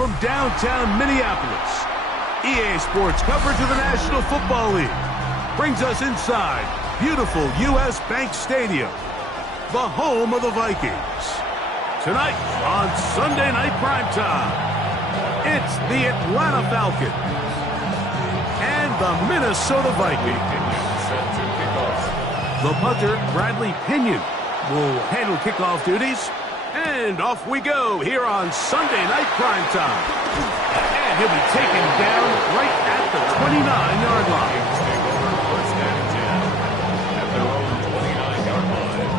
from downtown Minneapolis. EA Sports coverage of the National Football League brings us inside beautiful U.S. Bank Stadium, the home of the Vikings. Tonight on Sunday Night Primetime, it's the Atlanta Falcons and the Minnesota Vikings. The punter, Bradley Pinion, will handle kickoff duties. And off we go here on Sunday Night Primetime. And he'll be taken down right at the 29-yard line. First and 10 at their own 29-yard line.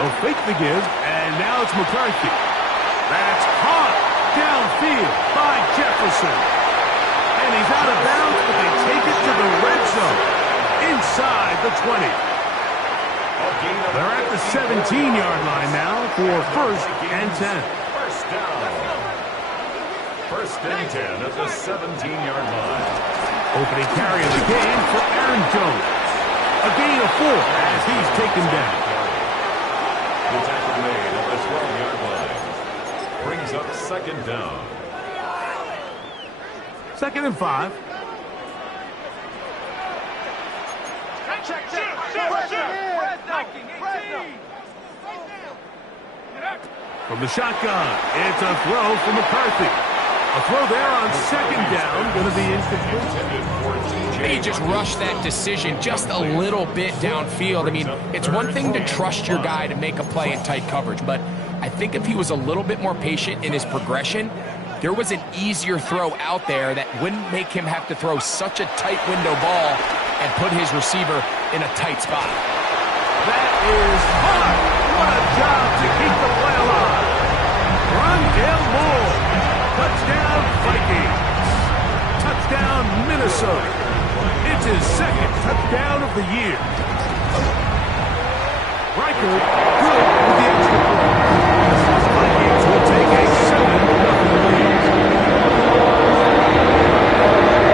They'll fake the give, and now it's McCarthy. That's caught downfield by Jefferson. And he's out of bounds, but they take it to the red zone inside the 20. They're at the 17-yard line now for first and 10. First down. First and 10 at the 17-yard line. Opening carry of the game for Aaron Jones. A gain of 4 as he's taken down. The tackle made at the 12-yard line. Brings up second down. Second and 5. From the shotgun, it's a throw for McCarthy. A throw there on second down, going to be incomplete. He just rushed that decision just a little bit downfield. I mean, it's one thing to trust your guy to make a play in tight coverage, but I think if he was a little bit more patient in his progression, there was an easier throw out there that wouldn't make him have to throw such a tight window ball and put his receiver in a tight spot. That is hard. What a job to keep the play alive. Rondale Moore. Touchdown, Vikings. Touchdown, Minnesota. It's his second touchdown of the year. Riker, good with the extra point. Vikings will take a 7-0 lead.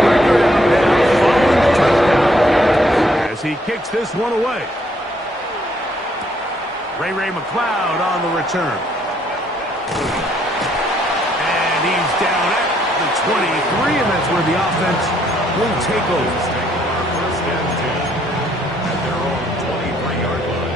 Riker out there following the touchdown as he kicks this one away. Ray McLeod on the return. And he's down at the 23, and that's where the offense will take over. First and 10 at their own 23-yard line.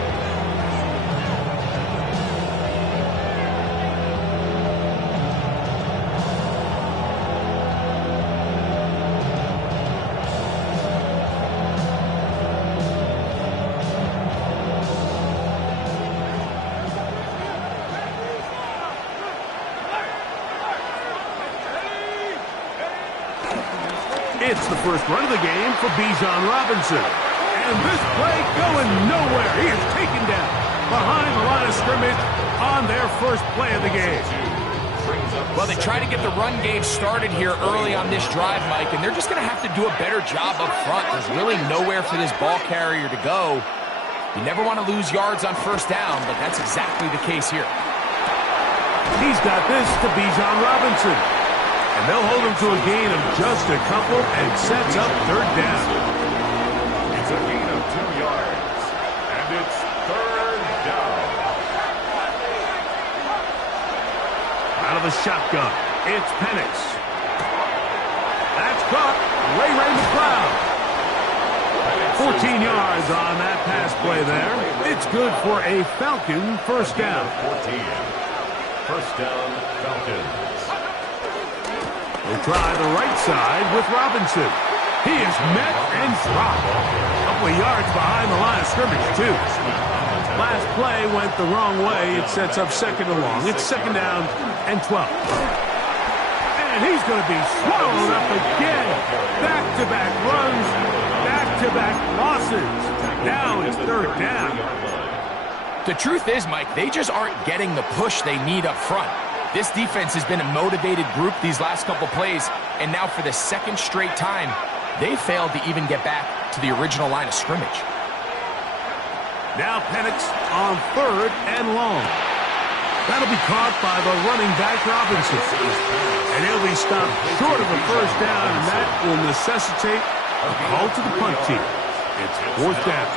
It's the first run of the game for Bijan Robinson. And this play going nowhere. He is taken down behind the line of scrimmage on their first play of the game. Well, they try to get the run game started here early on this drive, Mike, and they're just going to have to do a better job up front. There's really nowhere for this ball carrier to go. You never want to lose yards on first down, but that's exactly the case here. He's got this to Bijan Robinson. And they'll hold him to a gain of just a couple and sets up third down. It's a gain of 2 yards. And it's third down. Out of the shotgun, it's Penix. That's caught. Ray McLeod. 14 yards on that pass play there. It's good for a Falcon first down. 14. First down, Falcons. They'll try the right side with Robinson. He is met and dropped. A couple of yards behind the line of scrimmage, too. Last play went the wrong way. It sets up second and long. It's second down and 12. And he's going to be swallowed up again. Back-to-back runs, back-to-back losses. Now it's third down. The truth is, Mike, they just aren't getting the push they need up front. This defense has been a motivated group these last couple plays, and now for the second straight time, they failed to even get back to the original line of scrimmage. Now Penix on third and long. That'll be caught by the running back Robinson. And he'll be stopped short of a first down, and that will necessitate a call to the punt team. It's fourth down.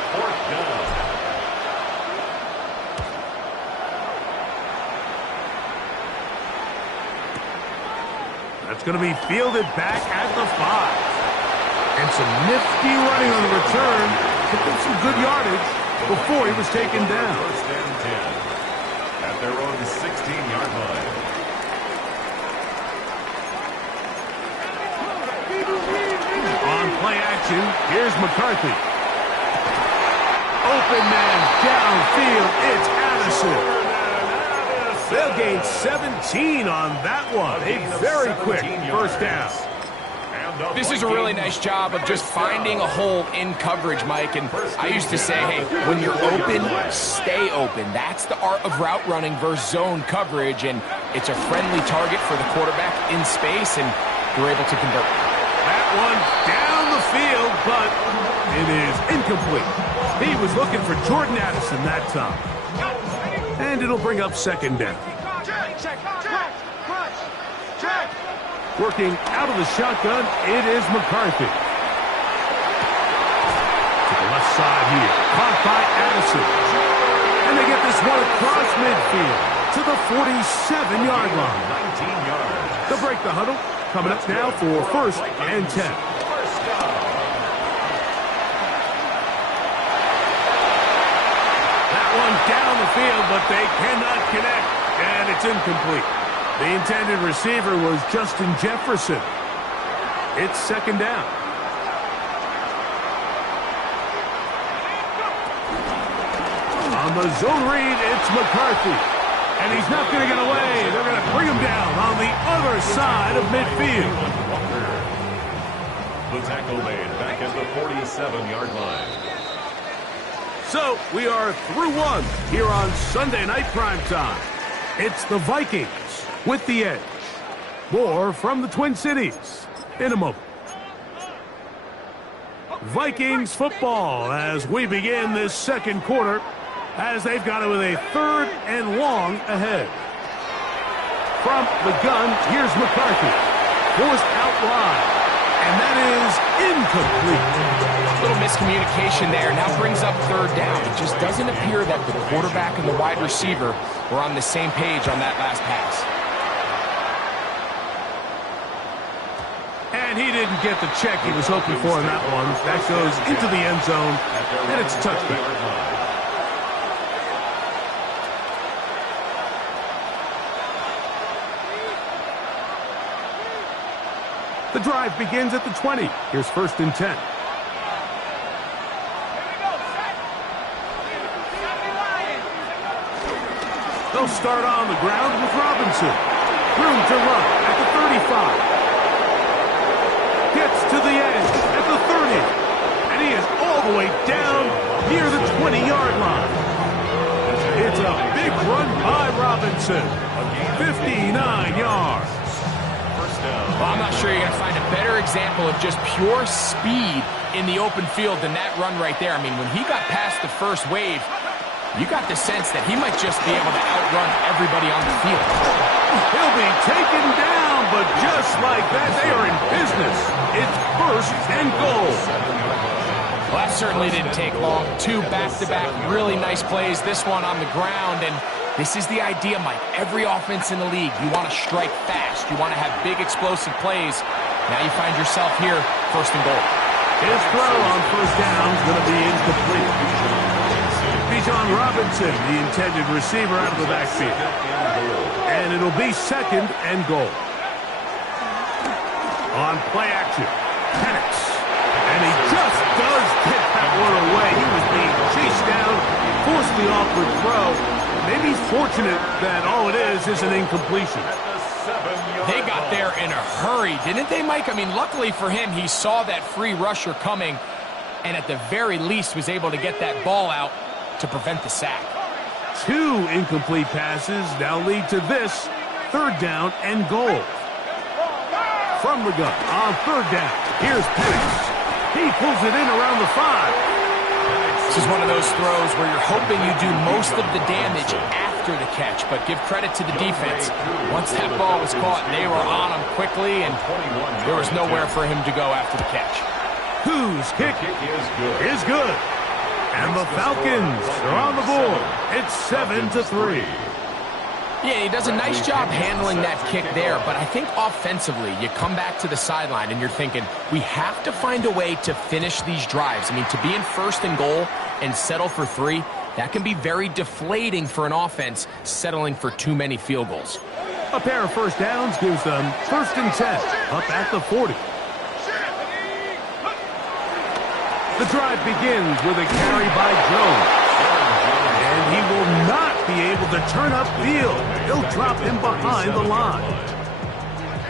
That's going to be fielded back at the 5. And some nifty running on the return. Took him some good yardage before he was taken down. First and 10 at their own 16-yard line. On play action, here's McCarthy. Open man downfield, it's Addison. They'll gain 17 on that one. A very quick first down. This is a really nice job of just finding a hole in coverage, Mike. And I used to say, hey, when you're open, stay open. That's the art of route running versus zone coverage. And it's a friendly target for the quarterback in space, and they're able to convert. That one down the field, but it is incomplete. He was looking for Jordan Addison that time. And it'll bring up second down. Working out of the shotgun, it is McCarthy. To the left side here. Caught by Addison. And they get this one across midfield to the 47-yard line. 19 yards. They'll break the huddle. Coming up now for first and 10. That one down the field, but they cannot connect. And it's incomplete. The intended receiver was Justin Jefferson. It's second down. On the zone read, it's McCarthy. And he's not going to get away. They're going to bring him down on the other side of midfield. The tackle made back at the 47-yard line. So we are through one here on Sunday Night Primetime. It's the Vikings with the edge. More from the Twin Cities in a moment. Vikings football as we begin this second quarter, as they've got it with a third and long ahead. From the gun, here's McCarthy. Forced out wide, and that is incomplete. A little miscommunication there. Now brings up third down. It just doesn't appear that the quarterback and the wide receiver were on the same page on that last pass. And he didn't get the check he was hoping for in that one. That goes into the end zone, and it's a touchdown. The drive begins at the 20. Here's first and 10. They'll start on the ground with Robinson. Room to run at the 35. Gets to the edge at the 30. And he is all the way down near the 20-yard line. It's a big run by Robinson. 59 yards. Well, I'm not sure you're going to find a better example of just pure speed in the open field than that run right there. I mean, when he got past the first wave, you got the sense that he might just be able to outrun everybody on the field. He'll be taken down, but just like that, they are in business. It's first and goal. Well, that certainly didn't take long. Two back-to-back really nice plays, this one on the ground, and this is the idea, Mike. Every offense in the league, you want to strike fast. You want to have big, explosive plays. Now you find yourself here, first and goal. His throw on first down is going to be incomplete. Bijan Robinson, the intended receiver, out of the backfield. And it'll be second and goal. On play action, Penix. And he just does get that one away. He was being chased down, forced the awkward throw. Maybe he's fortunate that all it is an incompletion. They got there in a hurry, didn't they, Mike? I mean, luckily for him, he saw that free rusher coming and at the very least was able to get that ball out to prevent the sack. Two incomplete passes now lead to this third down and goal. From the gun on third down, here's Penix. He pulls it in around the 5. This is one of those throws where you're hoping you do most of the damage after the catch, but give credit to the defense. Once that ball was caught, they were on him quickly, and there was nowhere for him to go after the catch. Whose kick is good. And the Falcons are on the board. It's 7-3. Yeah, he does a nice job handling that kick there, but I think offensively, you come back to the sideline and you're thinking, we have to find a way to finish these drives. I mean, to be in first and goal and settle for 3, that can be very deflating for an offense settling for too many field goals. A pair of first downs gives them 1st and 10, up at the 40. The drive begins with a carry by Jones. And he will not be able to turn upfield. He'll drop him behind the line.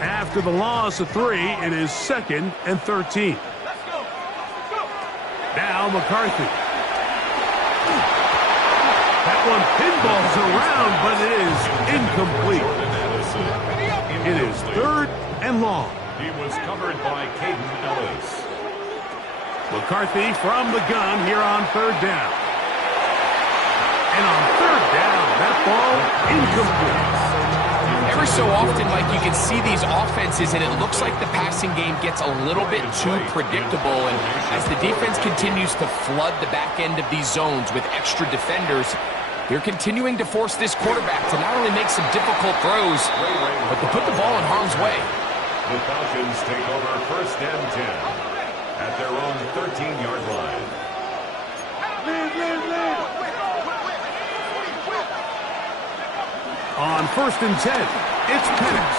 After the loss of 3, it is 2nd and 13. Now McCarthy. That one pinballs around, but it is incomplete. It is 3rd and long. He was covered by Caden Ellis. McCarthy from the gun here on 3rd down. And on 3rd down, that ball incomplete. Every so often, like, you can see these offenses, and it looks like the passing game gets a little bit too predictable. And as the defense continues to flood the back end of these zones with extra defenders, they're continuing to force this quarterback to not only make some difficult throws, but to put the ball in harm's way. The Falcons take over 1st and 10 at their own 13-yard line. On 1st and 10, it's Penix.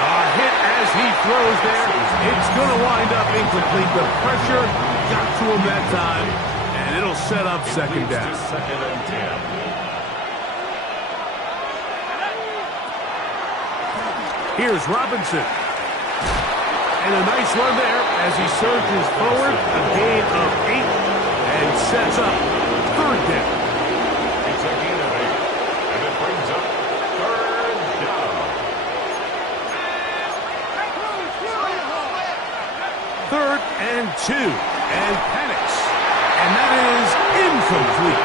A hit as he throws there. It's going to wind up incomplete. The pressure got to him that time, and it'll set up 2nd down. 2nd and 10. Here's Robinson. And a nice run there as he surges forward. A gain of 8 and sets up 3rd down. It's a gain of 8, and it brings up 3rd down. 3rd and 2. And Penix. And that is incomplete.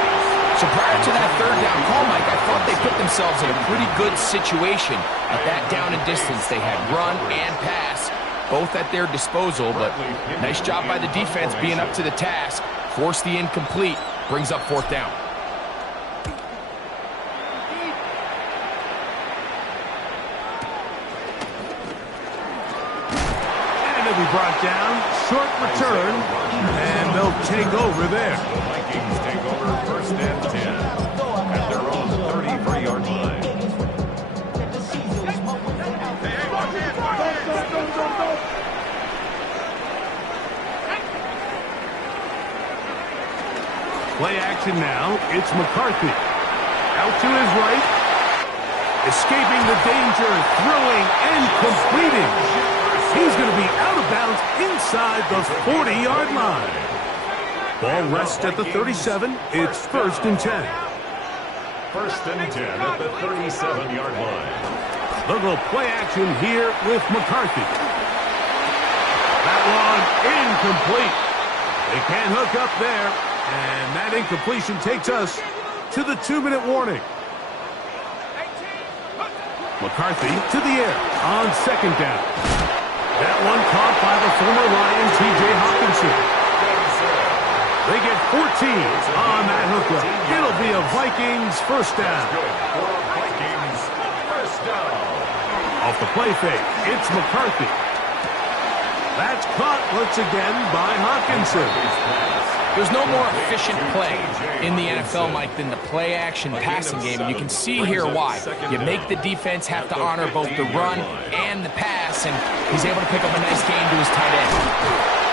So prior to that 3rd down call, Mike, I thought they put themselves in a pretty good situation at that down and distance. They had run and pass, both at their disposal, but nice job by the defense being up to the task. Force the incomplete, brings up 4th down. And it'll be brought down, short return, and they'll take over there. The Vikings take over 1st and 10 at their own 33-yard line. Play action now. It's McCarthy. Out to his right. Escaping the danger, throwing and completing. He's going to be out of bounds inside the 40-yard line. Ball rests at the 37. It's 1st and 10. 1st and 10 at the 37-yard line. They'll go play action here with McCarthy. That one incomplete. They can't hook up there. And that incompletion takes us to the 2-minute warning. McCarthy to the air on 2nd down. That one caught by the former Lion, T.J. Hawkinson. They get 14 on that hookup. It'll be a Vikings 1st down. Vikings 1st down. Off the play fake, it's McCarthy. That's caught once again by Hawkinson. There's no more efficient play in the NFL, Mike, than the play-action passing game. And you can see here why. You make the defense have to honor both the run and the pass, and he's able to pick up a nice gain to his tight end.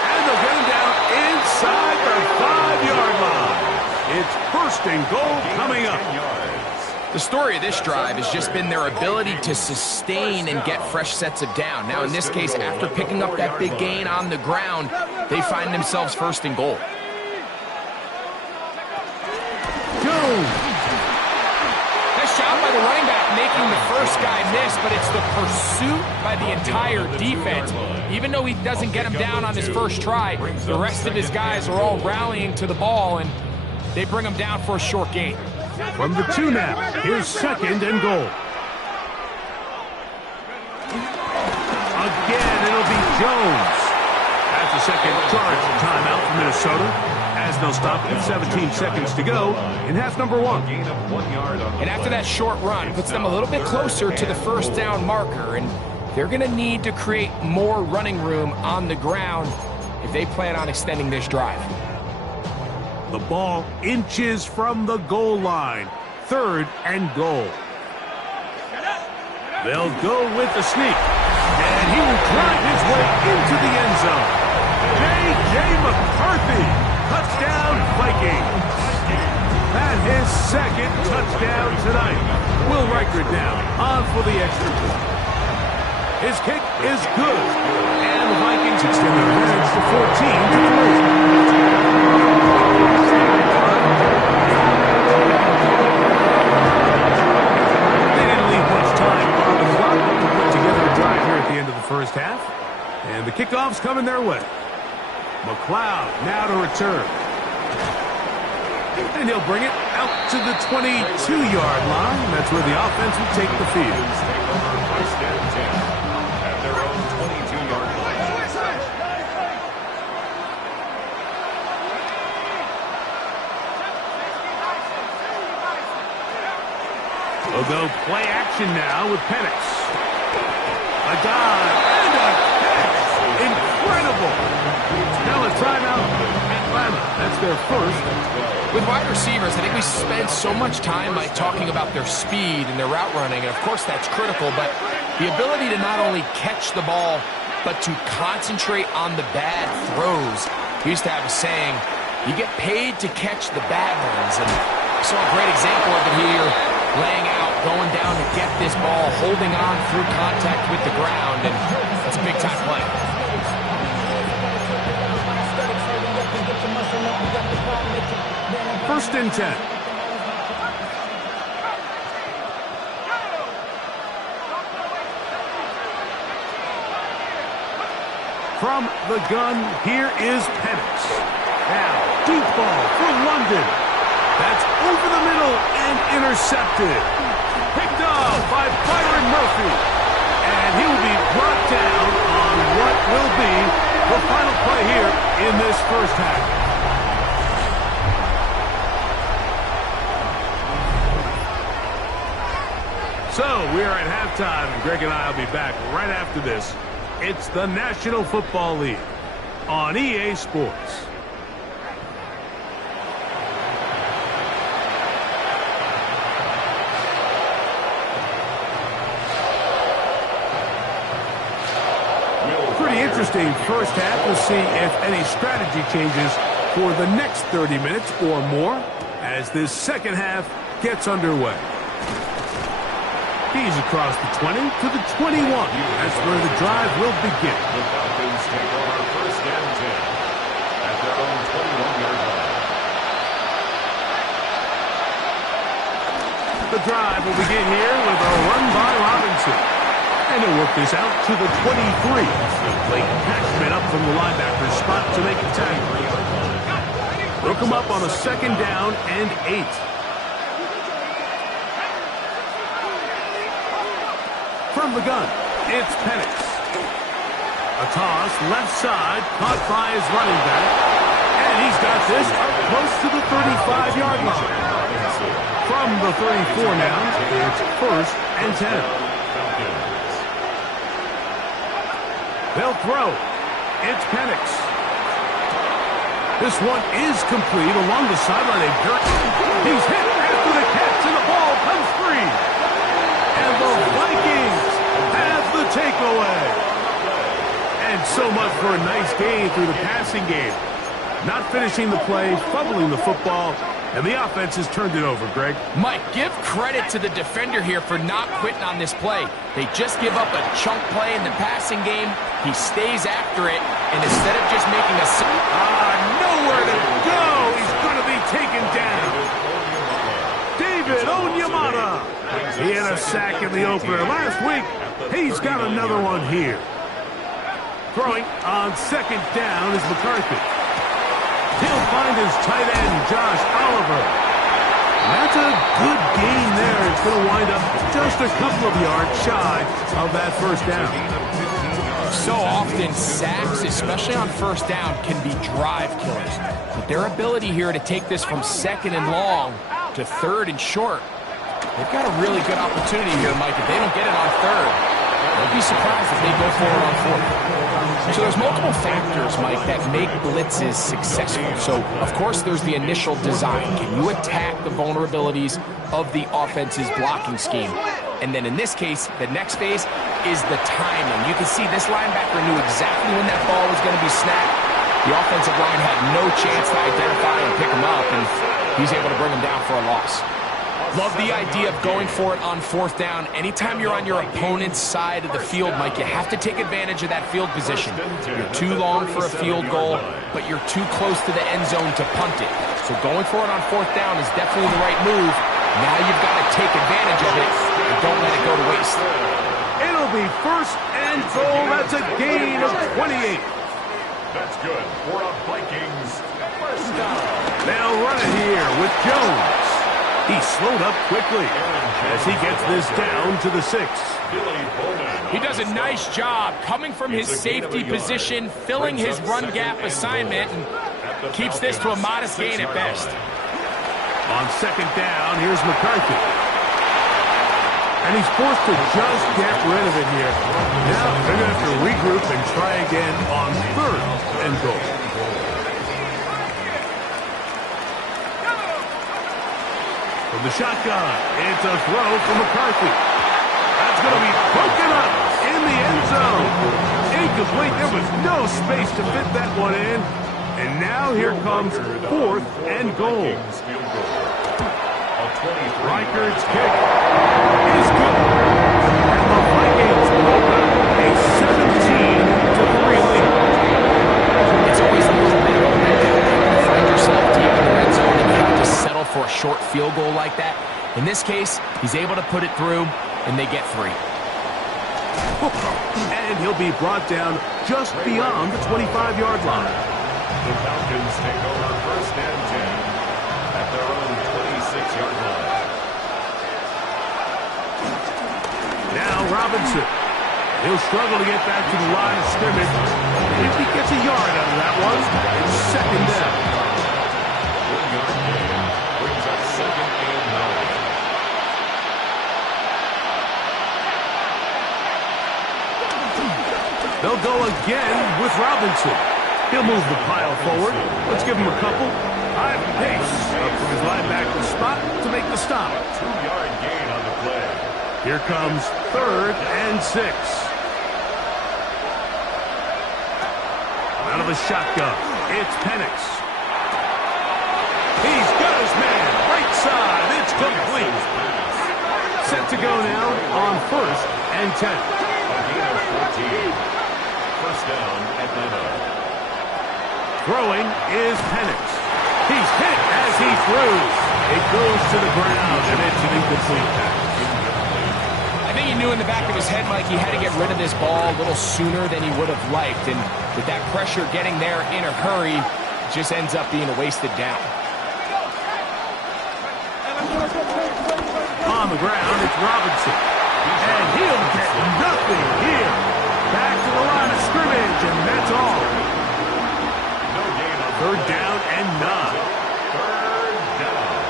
And they'll get him down inside the 5-yard line. It's 1st and goal coming up. The story of this drive has just been their ability to sustain and get fresh sets of down. Now, in this case, after picking up that big gain on the ground, they find themselves 1st and goal. Nice job by the running back making the first guy miss, but it's the pursuit by the entire defense. Even though he doesn't get him down on his first try, the rest of his guys are all rallying to the ball, and they bring them down for a short gain. From the 2 now, here's 2nd and goal. Again, it'll be Jones. That's the second charge timeout for Minnesota, as they'll stop with 17 seconds to go in half number 1. And after that short run, puts them a little bit closer to the first down marker, and they're going to need to create more running room on the ground if they plan on extending this drive. The ball inches from the goal line. 3rd and goal. They'll go with the sneak. And he will drive his way into the end zone. J.J. McCarthy. Touchdown, Vikings. And his 2nd touchdown tonight. Will Reichert now on for the extra point. His kick is good. And the Vikings extend their advantage to 14-3. First half, and the kickoff's coming their way. McLeod now to return, and he'll bring it out to the 22-yard line. That's where the offense will take the field. First and 10 at their own 22-yard line. We'll go play action now with Penix. A dive and a catch. Incredible. Now a timeout. Atlanta. That's their first. With wide receivers, I think we spend so much time talking about their speed and their route running, and of course that's critical, but the ability to not only catch the ball, but to concentrate on the bad throws. We used to have a saying, you get paid to catch the bad ones, and I saw a great example of it here, laying out, going down to get this ball, holding on through contact with the ground, and that's a big-time play. First and 10. From the gun, here is Penix. Now, deep ball for London. That's over the middle and intercepted. Picked off by Byron Murphy. And he will be brought down on what will be the final play here in this first half. So, we are at halftime, and Greg and I will be back right after this. It's the National Football League on EA Sports. Pretty interesting first half. We'll see if any strategy changes for the next 30 minutes or more as this second half gets underway. He's across the 20 to the 21. That's where the drive will begin. The Falcons take over first and 10 at their own 21-yard line. The drive will begin here with a run by Robinson. And he'll work this out to the 23. Late Cashman up from the linebacker's spot to make a tackle. Broke him up on a second down and 8. From the gun, it's Penix. A toss, left side, caught by his running back. And he's got this up close to the 35-yard line. From the 34 now, it's first and 10. They'll throw. It's Penix. This one is complete along the sideline. He's hit after the catch, and the ball comes free. And the Vikings have the takeaway. And so much for a nice gain through the passing game. Not finishing the play, fumbling the football, and the offense has turned it over, Greg. Mike, give credit to the defender here for not quitting on this play. They just give up a chunk play in the passing game. He stays after it, and instead of just making a... nowhere to go. He's going to be taken down. David Onyemata. He had a sack in the opener last week. He's got another one here. Throwing on second down is McCarthy. He'll find his tight end, Josh Oliver. That's a good gain there. It's going to wind up just a couple of yards shy of that first down. So often, sacks, especially on first down, can be drive killers. But their ability here to take this from second and long to third and short, they've got a really good opportunity here, Mike. If they don't get it on third, don't be surprised if they go forward on fourth. So there's multiple factors, Mike, that make blitzes successful. So, of course, there's the initial design. Can you attack the vulnerabilities of the offense's blocking scheme? And then in this case, the next phase is the timing. You can see this linebacker knew exactly when that ball was going to be snapped. The offensive line had no chance to identify and pick him up, and he's able to bring him down for a loss. Love the idea of going for it on fourth down. Anytime you're on your opponent's side of the field, Mike, you have to take advantage of that field position. You're too long for a field goal, but you're too close to the end zone to punt it. So going for it on fourth down is definitely the right move. Now you've got to take advantage of it and don't let it go to waste. It'll be first and goal. That's a gain of 28. That's good for a Vikings first down. They'll run it here with Jones. He slowed up quickly as he gets this down to the 6. He does a nice job coming from his safety position, filling his run gap assignment, and keeps this to a modest gain at best. On second down, here's McCarthy. And he's forced to just get rid of it here. Now they're going to have to regroup and try again on third and goal. From the shotgun, it's a throw for McCarthy. That's going to be broken up in the end zone. Incomplete. There was no space to fit that one in. And now here comes fourth and goal. Reichard's kick is good. And the Vikings open a 17-3 lead. It's always a little bit of a find yourself deep in the red zone and you have to settle for a short field goal like that. In this case, he's able to put it through, and they get 3. And he'll be brought down just beyond the 25-yard line. The Falcons take over first and 10 at their own 26-yard line. Now Robinson. He'll struggle to get back to the line of scrimmage. If he gets a yard out of that one, it's second down. 1-yard gain brings up second and 9. They'll go again with Robinson. He'll move the pile forward. Let's give him a couple. High pace up from his linebacker spot to make the stop. 2-yard gain on the play. Here comes third and 6. Out of the shotgun, it's Penix. He's got his man, right side, it's complete. Set to go now on first and 10. A gain of 14. First down at 9. Throwing is Penix. He's hit as he throws. It goes to the ground, and it's an incomplete pass. I think he knew in the back of his head, Mike, he had to get rid of this ball a little sooner than he would have liked. And with that pressure getting there in a hurry, it just ends up being a wasted down. On the ground, it's Robinson. And he'll get nothing here. Back to the line of scrimmage, and that's all. No gain on Third down and 9. third down.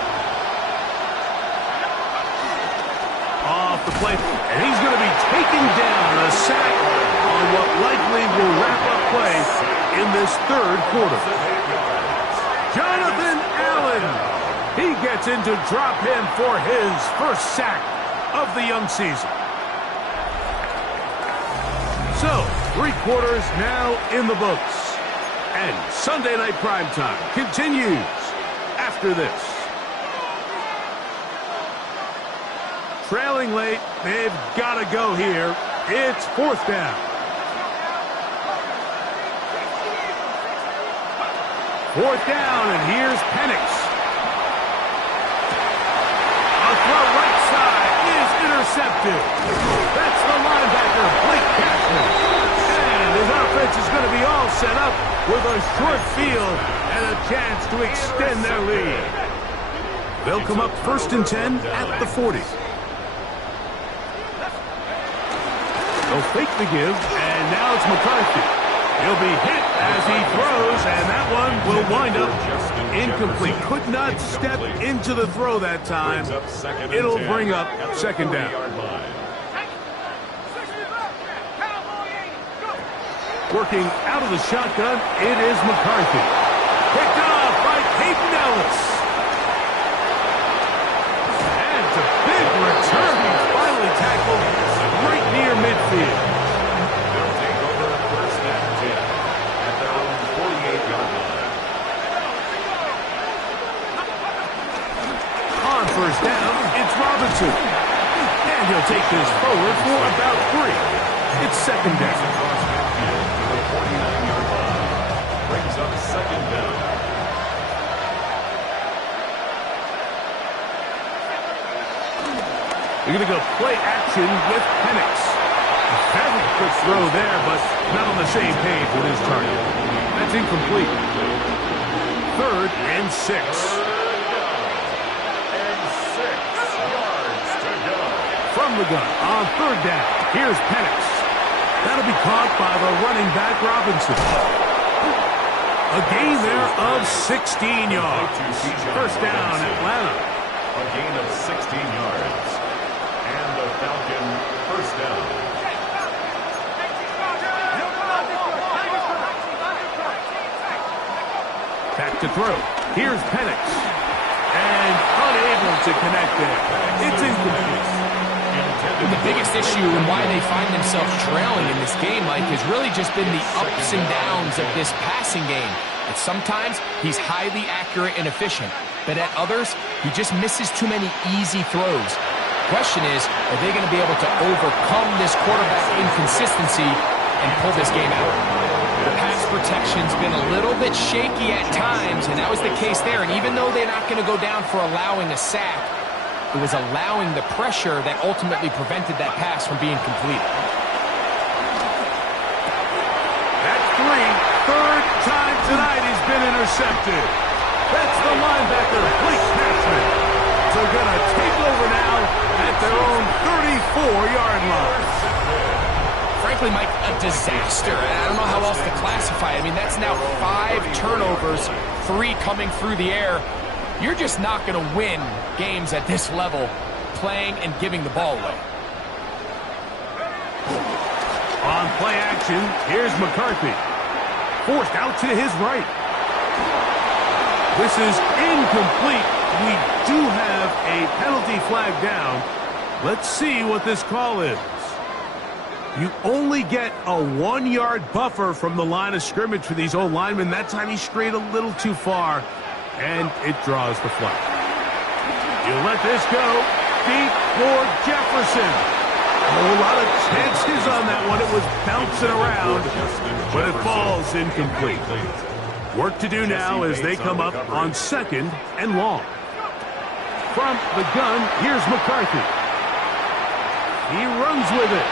Off the play, and he's going to be taken down, a sack on what likely will wrap up play in this third quarter. Jonathan Allen, he gets in to drop him for his first sack of the young season. So, 3 quarters now in the books, and Sunday Night Primetime continues after this. Trailing late, they've got to go here. It's fourth down. Fourth down, and here's Penix. A throw right side is intercepted. That's the linebacker, Blake Cashman. And his offense is going to be all set up with a short field and a chance to extend their lead. They'll come up 1st and 10 at the 40. They'll fake the give, and now it's McCarthy. He'll be hit as he throws, and that one will wind up incomplete. Could not step into the throw that time. It'll bring up 2nd down. Working out of the shotgun, it is McCarthy. Picked off by Peyton Ellis. And it's a big return. He's finally tackled right near midfield. They'll take over 1st and 10 at their own 48-yard line. On 1st down, it's Robinson. And he'll take this forward for about 3. It's 2nd down. 49-yard line. Brings up 2nd down. We're going to go play action with Penix. A very quick throw there, but not on the same page with his target. That's incomplete. 3rd and 6. And 6 yards to go. From the gun on 3rd down. Here's Penix. That'll be caught by the running back Robinson. A gain there of 16 yards. 1st down, Atlanta. A gain of 16 yards. And the Falcon 1st down. Back to throw. Here's Penix. And unable to connect there. It's incomplete. The biggest issue and why they find themselves trailing in this game, Mike, has really just been the ups and downs of this passing game. And sometimes he's highly accurate and efficient, but at others, he just misses too many easy throws. The question is, are they going to be able to overcome this quarterback inconsistency and pull this game out? The pass protection's been a little bit shaky at times, and that was the case there. And even though they're not going to go down for allowing a sack, it was allowing the pressure that ultimately prevented that pass from being completed. That's 3. 3rd time tonight he's been intercepted. That's the linebacker, Blake Passman. So going to take over now at their own 34-yard line. Frankly, Mike, a disaster. I don't know how else to classify it. I mean, that's now 5 turnovers, 3 coming through the air. You're just not going to win games at this level playing and giving the ball away. On play action, here's McCarthy. Forced out to his right. This is incomplete. We do have a penalty flag down. Let's see what this call is. You only get a 1-yard buffer from the line of scrimmage for these old linemen. That time he strayed a little too far. And it draws the flag. You let this go deep for Jefferson. A whole lot of chances on that one. It was bouncing around, but it falls incomplete. Work to do now as they come up on 2nd and long. From the gun, here's McCarthy. He runs with it.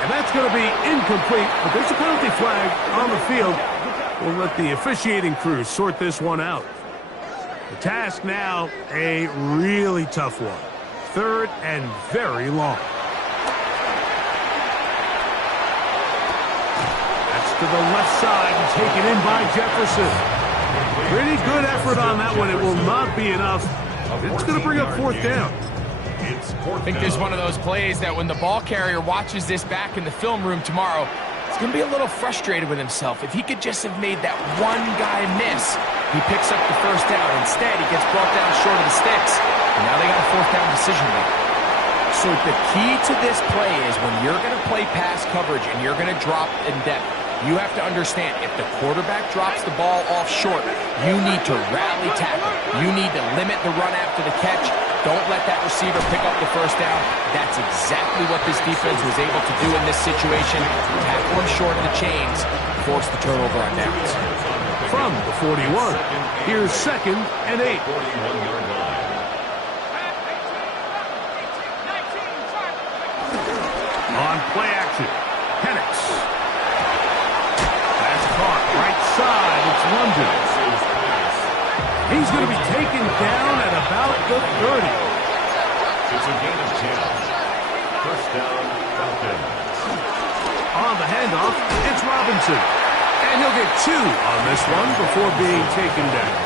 And that's going to be incomplete, but there's a penalty flag on the field. We'll let the officiating crew sort this one out. The task now, a really tough one. 3rd and very long. That's to the left side and taken in by Jefferson. Pretty good effort on that one. It will not be enough. It's going to bring up 4th down. I think there's one of those plays that when the ball carrier watches this back in the film room tomorrow, he's going to be a little frustrated with himself. If he could just have made that one guy miss, he picks up the 1st down. Instead, he gets brought down short of the sticks, and now they got a 4th down decision to make. So the key to this play is when you're going to play pass coverage and you're going to drop in depth, you have to understand if the quarterback drops the ball off short, you need to rally tackle. You need to limit the run after the catch. Don't let that receiver pick up the 1st down. That's exactly what this defense was able to do in this situation. Tackle him short of the chains, force the turnover on downs. From the 41, here's 2nd and 8. On play action, Penix. That's caught London. He's going to be taken down at about the 30. It's a gain of 10. First down, Falcons. On the handoff, it's Robinson. And he'll get 2 on this one before being taken down.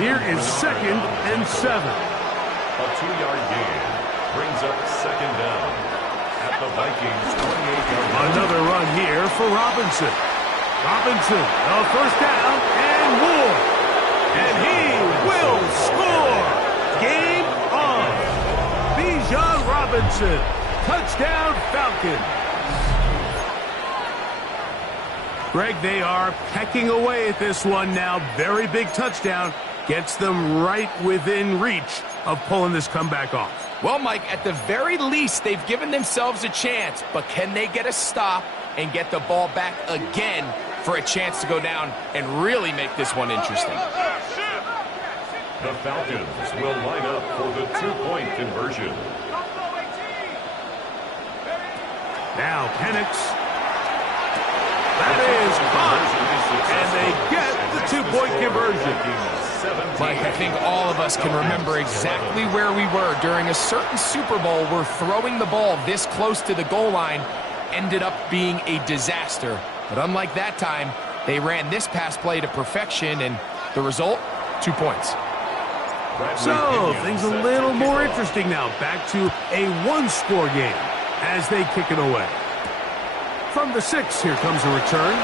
Here is 2nd and 7. A 2-yard gain brings up 2nd down at the Vikings 28-yard line. Another run here for Robinson. Robinson, a first down and more. And he will score. Game on. Bijan Robinson. Touchdown Falcons. Greg, they are pecking away at this one now. Very big touchdown. Gets them right within reach of pulling this comeback off. Well, Mike, at the very least, they've given themselves a chance, but can they get a stop and get the ball back again for a chance to go down and really make this one interesting? The Falcons will line up for the 2-point conversion. Now Penix. That is caught. And they get the 2-point conversion. Mike, I think all of us can remember exactly where we were during a certain Super Bowl where throwing the ball this close to the goal line ended up being a disaster. But unlike that time, they ran this pass play to perfection, and the result, 2 points. So, things a little more interesting now. Back to a 1-score game as they kick it away. From the 6, here comes a return.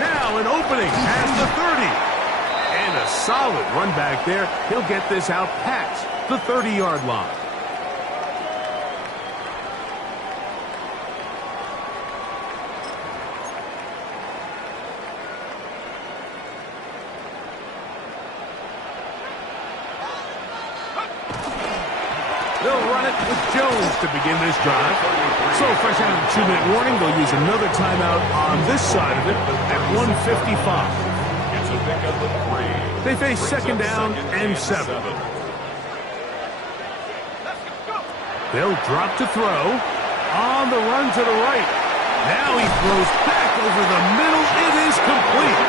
Now an opening past the 30. And a solid run back there. He'll get this out past the 30-yard line. They'll run it with Jones to begin this drive. So fresh out of the 2-minute warning, they'll use another timeout on this side of it at 1:55. It's a pickup of 3. They face 2nd down and 7. They'll drop to throw. On the run to the right. Now he throws back over the middle. It is complete.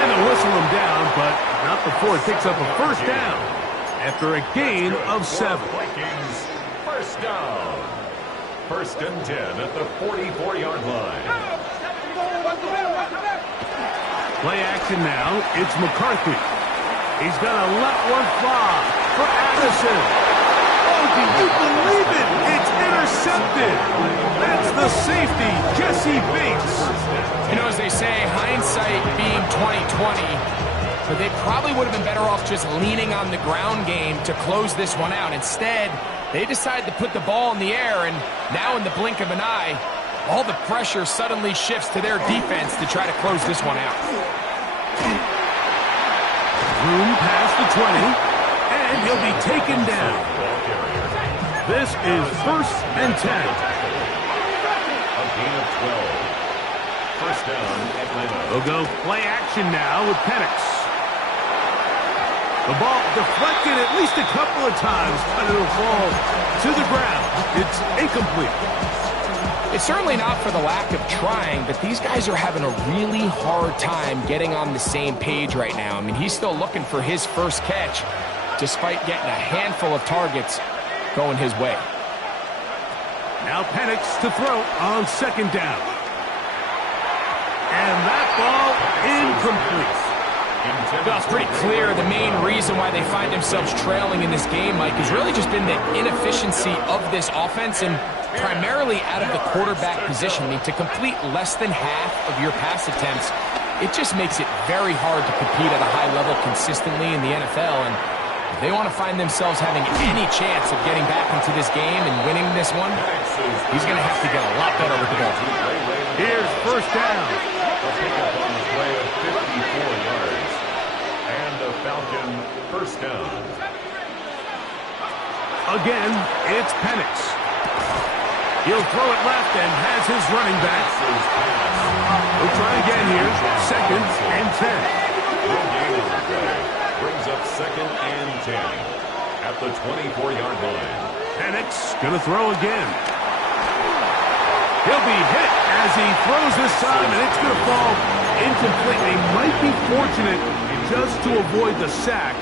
And they'll whistle him down, but not before it picks up a first down after a gain of 7. Vikings, first down. 1st and 10 at the 44-yard line. Play action now. It's McCarthy. He's going to let one fly for Addison. Oh, do you believe it? It's intercepted. That's the safety, Jesse Bates. You know, as they say, hindsight being 20/20, but they probably would have been better off just leaning on the ground game to close this one out. Instead, they decided to put the ball in the air, and now in the blink of an eye, all the pressure suddenly shifts to their defense to try to close this one out. Room past the 20, and he'll be taken down. This is 1st and 10. A gain of 12. First down, Atlanta. They'll go play action now with Penix. The ball deflected at least a couple of times, but it'll fall to the ground. It's incomplete. It's certainly not for the lack of trying, but these guys are having a really hard time getting on the same page right now. I mean, he's still looking for his first catch, despite getting a handful of targets going his way. Now Penix to throw on 2nd down. And that ball incomplete. Well, it's pretty clear the main reason why they find themselves trailing in this game, Mike, has really just been the inefficiency of this offense and primarily out of the quarterback position. I mean, to complete less than half of your pass attempts, it just makes it very hard to compete at a high level consistently in the NFL. And if they want to find themselves having any chance of getting back into this game and winning this one, he's going to have to get a lot better with the ball. Here's 1st down. A pickup on the play of 54 yards. And a Falcon first down. Again, it's Penix. He'll throw it left and has his running back. We'll try again here. 2nd and 10. No gain on the play. Brings up 2nd and 10 at the 24-yard line. Penix going to throw again. He'll be hit as he throws this time, and it's going to fall Incomplete. They might be fortunate just to avoid the sack,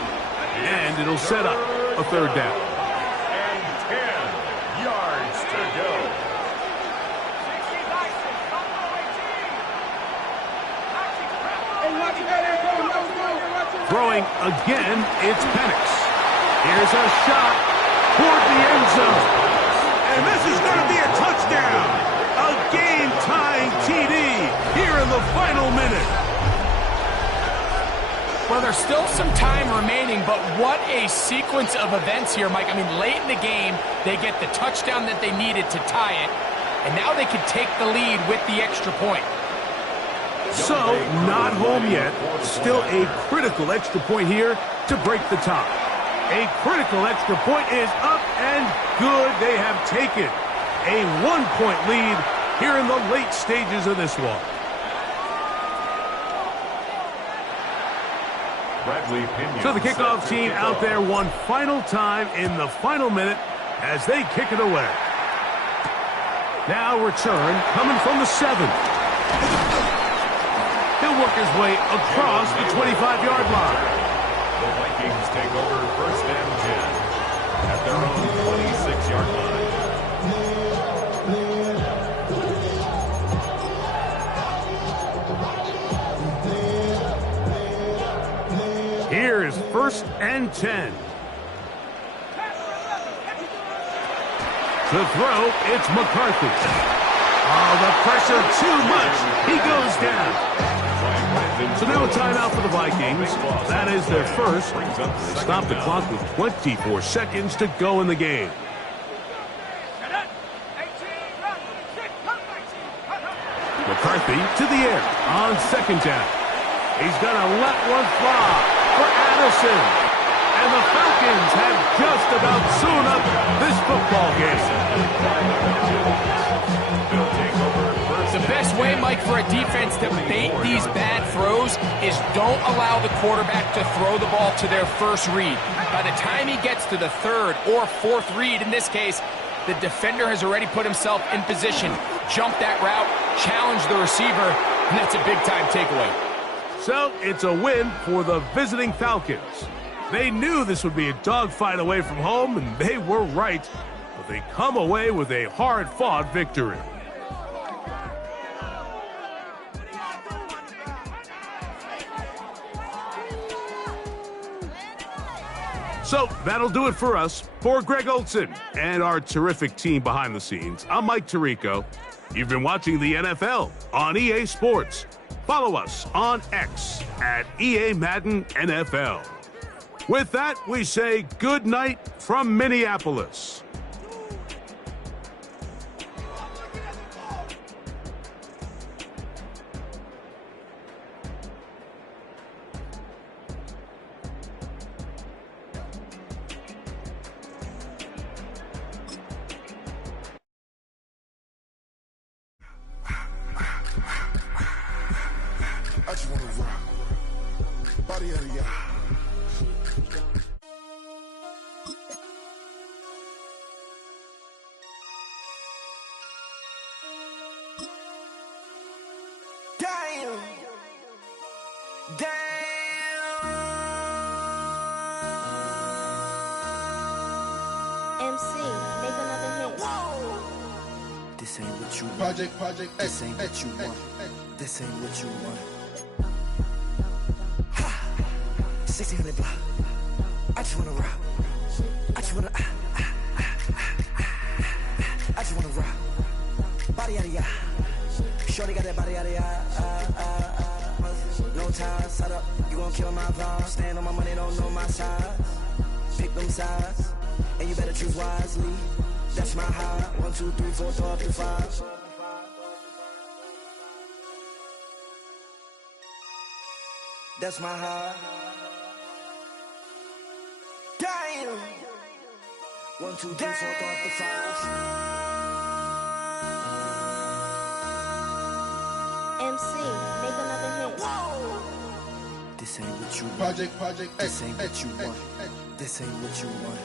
and it'll set up a third down. And 10 yards to go. Throwing again, it's Penix. Here's a shot toward the end zone. And this is going to be a touchdown. A game-tying TD here in the final minute. Well, there's still some time remaining, but what a sequence of events here, Mike. I mean, late in the game, they get the touchdown that they needed to tie it, and now they can take the lead with the extra point. So, not home yet. Still a critical extra point here to break the tie. A critical extra point is up and good. They have taken a 1-point lead here in the late stages of this one. So the kickoff team out there one final time in the final minute as they kick it away. Now return coming from the 7. He'll work his way across the 25-yard line. The Vikings take over first and 10 at their own 26-yard line. Here is first and 10. To throw, it's McCarthy. Oh, the pressure too much. He goes down. So now a timeout for the Vikings. That is their first. They stop the clock with 24 seconds to go in the game. McCarthy to the air on second down. He's going to let one fly for Addison. And the Falcons have just about sewn up this football game. The best way, Mike, for a defense to bait these bad throws is don't allow the quarterback to throw the ball to their first read. By the time he gets to the third or fourth read, in this case, the defender has already put himself in position, jump that route, challenge the receiver, and that's a big-time takeaway. So it's a win for the visiting Falcons. They knew this would be a dogfight away from home, and they were right. But they come away with a hard-fought victory. So that'll do it for us. For Greg Olson and our terrific team behind the scenes, I'm Mike Tirico. You've been watching the NFL on EA Sports. Follow us on X at EA Madden NFL. With that, we say good night from Minneapolis. I just wanna rock. Body out of y'all. Damn. MC, make another hit. This ain't what you want. Project, This ain't what you want. This ain't what you want. Ha! 1600 block. I just wanna rock. I just wanna I just wanna rock. Body out of ya. Shorty got that body out of ya. No time, set up. You gon' kill my vibe. Stand on my money, don't know my size. Pick them sides, and you better choose wisely. That's my high. 1, 2, 3, 4, 5. That's my high. Damn. 1, 2, 3, 4, 5. MC, make another hit. This ain't what you want. Project, This ain't what you want. This ain't what you want.